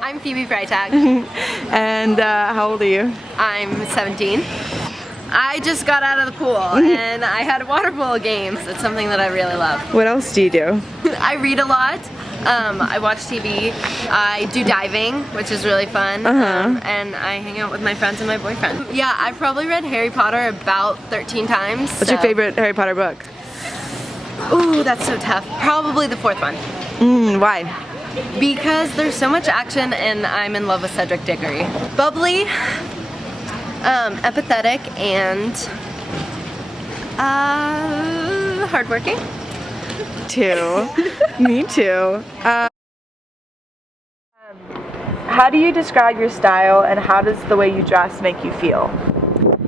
I'm Phoebe Freitag. And how old are you? I'm 17. I just got out of the pool and I had a water polo game. It's something that I really love. What else do you do? I read a lot. I watch TV. I do diving, which is really fun. And I hang out with my friends and my boyfriend. Yeah, I've probably read Harry Potter about 13 times. What's your favorite Harry Potter book? Ooh, that's so tough. Probably the fourth one. Why? Because there's so much action and I'm in love with Cedric Diggory. Bubbly, empathetic, and hardworking. Too. Me too. How do you describe your style and how does the way you dress make you feel?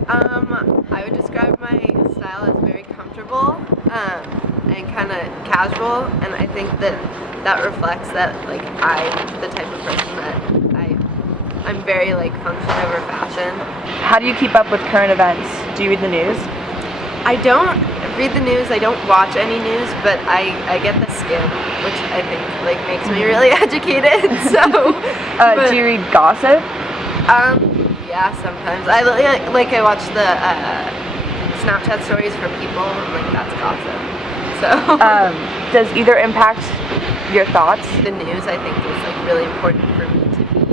I would describe my style as very comfortable and kind of casual, and I think that reflects that like I'm the type of person that I'm very like function over fashion. How do you keep up with current events? Do you read the news? I don't read the news, I don't watch any news, but I get the skim, which I think like makes me really educated. So do you read gossip? Yeah, sometimes. I watch the Snapchat stories for people, and like that's gossip. So does either impact your thoughts? The news, I think, is like really important for me to be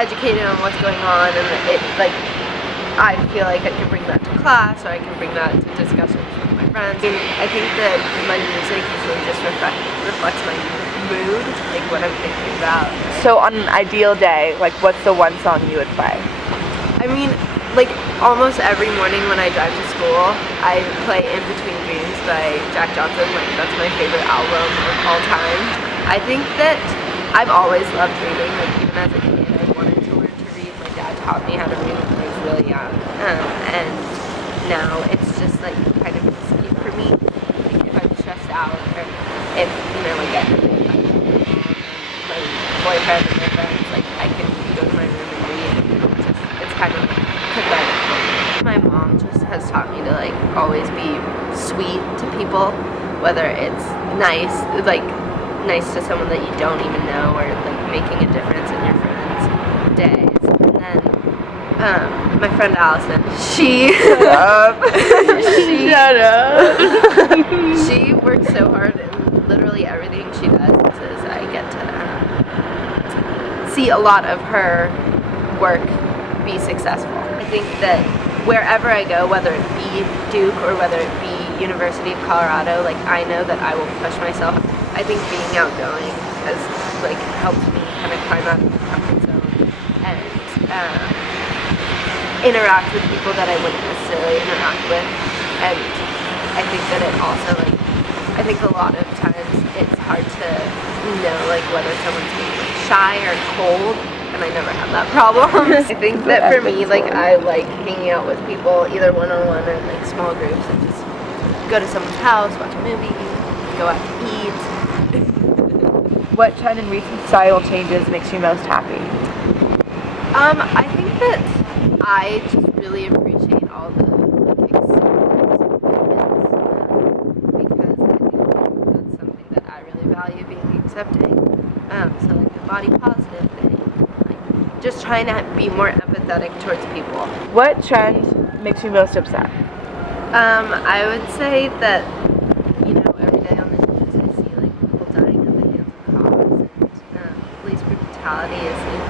educated on what's going on, and it like I feel like I can bring that to class, or I can bring that to discussions with my friends. And I think that my music usually just reflects my mood, like what I'm thinking about. So on an ideal day, like what's the one song you would play? I mean, like almost every morning when I drive to school, I play In Between Dreams by Jack Johnson. Like that's my favorite album of all time. I think that I've always loved reading. Like even as a kid, I wanted to learn to read. My dad taught me how to read when I was really young, and now it's just like kind of an escape for me. Like if I'm stressed out, or if like I my boyfriend and my friends, like I can go to my room and read. It's kind of cathartic. My mom just has taught me to like always be sweet to people, whether it's nice to someone that you don't even know, or like making a difference in your friends' days. And then my friend Allison, she shut up. She works so hard in literally everything she does. Is I get to see a lot of her work be successful. I think that wherever I go, whether it be Duke or whether it be University of Colorado, like I know that I will push myself. I think being outgoing has like helped me kind of climb out of the comfort zone and interact with people that I wouldn't necessarily interact with. And I think that it also like I think a lot of times it's hard to know like whether someone's being like shy or cold. And I never had that problem. I think that for me, like I like hanging out with people either one-on-one or like small groups, and just go to someone's house, watch a movie, go out to eat. What trend and recent style changes makes you most happy? I think that I just really appreciate all the like acceptance movements, because I think that's something that I really value, being accepting. So like the body positive thing. Just trying to be more empathetic towards people. What trend makes you most upset? I would say that, every day on the news I see like people dying at the hands of cops, and police brutality is like,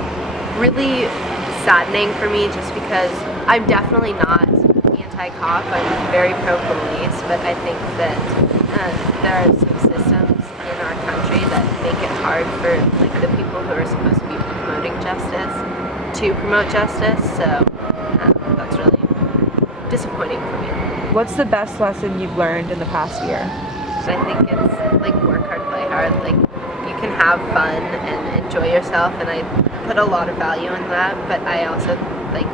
really saddening for me, just because I'm definitely not anti-cop. I'm very pro-police, but I think that there are some systems in our country that make it hard for like the people who are supposed to be promoting justice to promote justice, so that's really disappointing for me. What's the best lesson you've learned in the past year? I think it's like work hard, play hard. Like you can have fun and enjoy yourself, and I put a lot of value in that, but I also like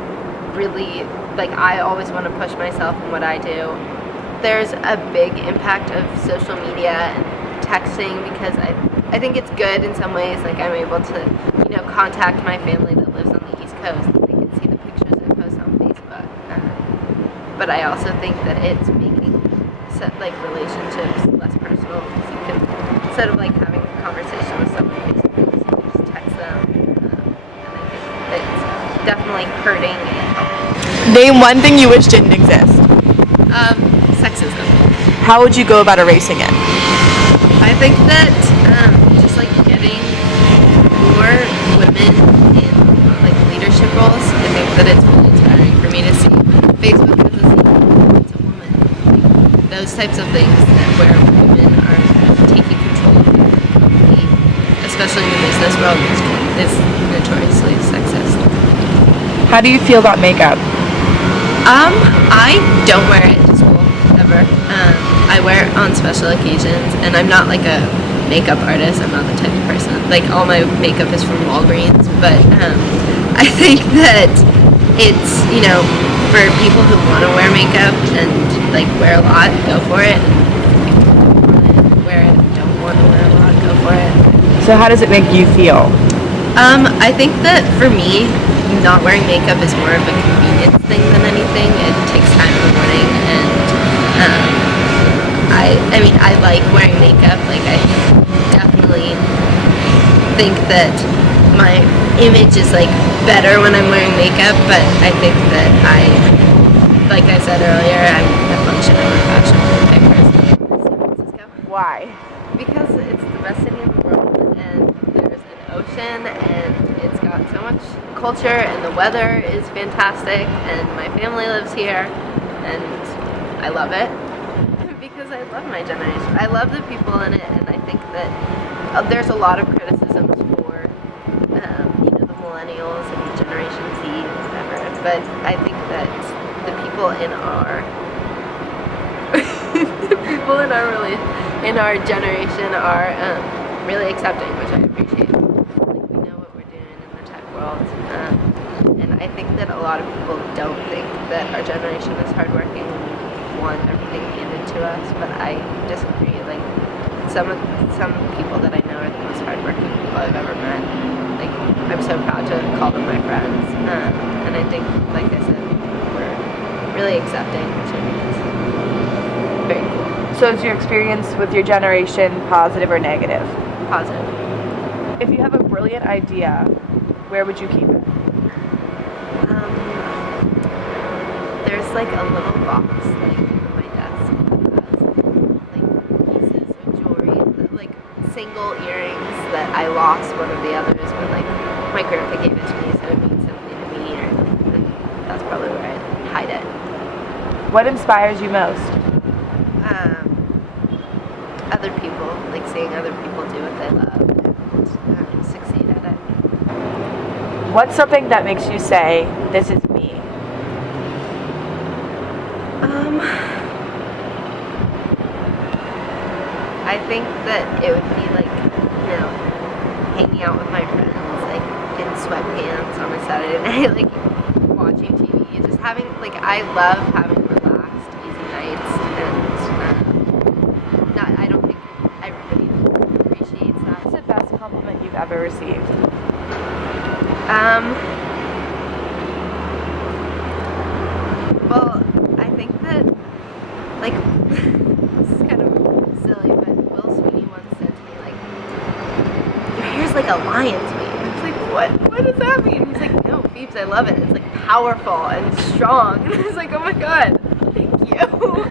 really like I always want to push myself in what I do. There's a big impact of social media and texting, because I think it's good in some ways. Like I'm able to contact my family that lives on the East Coast. They can see the pictures I post on Facebook. But I also think that it's making relationships less personal, because you can, instead of like having a conversation with someone face to face, hurting and helping. Name one thing you wish didn't exist. Sexism. How would you go about erasing it? I think that just like getting more women in like leadership roles. I think that it's really inspiring for me to see. Facebook has a scene, it's a woman. Like, those types of things that where women are taking control of their lead, especially in the business world, is notoriously sexist. How do you feel about makeup? I don't wear it to school ever. I wear it on special occasions, and I'm not like a makeup artist. I'm not the type of person. Like all my makeup is from Walgreens, but I think that it's for people who want to wear makeup and like wear a lot, go for it. And people who want to wear it, don't want to wear a lot, go for it. So how does it make you feel? I think that for me, not wearing makeup is more of a convenience thing than anything. It takes time in the morning, and I mean, I like wearing makeup. Like, I definitely think that my image is like better when I'm wearing makeup, but I think that like I said earlier, I'm a function of a fashion type person. San Francisco. Why? Because it's the best city in the world, and there's an ocean, and it's got so much culture, and the weather is fantastic, and my family lives here, and I love it because I love my generation. I love the people in it, and I think that there's a lot of criticisms for the millennials and Generation Z and whatever, but I think that the people in our in our generation are really accepting, which I appreciate. Like, we know what we're doing in the tech world, and I think that a lot of people don't think that our generation is hardworking. We want everything handed to us, but I disagree. Like some people that I know are the most hardworking people I've ever met. Like, I'm so proud to call them my friends, and I think, like I said, we're really accepting, which I think is very cool. So is your experience with your generation positive or negative? Positive. If you have a brilliant idea, where would you keep it? There's like a little box like in my desk that has like pieces of jewelry, like single earrings that I lost one of the others, but like my grandpa gave it to me, so it means something to me, and that's probably where I hide it. What inspires you most? Other people, like seeing other people do what they love and succeed at it. What's something that makes you say, this is me? I think that it would be like, hanging out with my friends, like in sweatpants on a Saturday night, like watching TV, just having, like, I love having relaxed, easy nights, and I don't think everybody appreciates that. What's the best compliment you've ever received? Well, I think that, like, this is kind of silly, but Will Sweeney once said to me, like, your hair's like a lion's mane. I was like, what? What does that mean? He's like, no, Phoebes, I love it. It's like powerful and strong. And I was like, oh my god, thank you.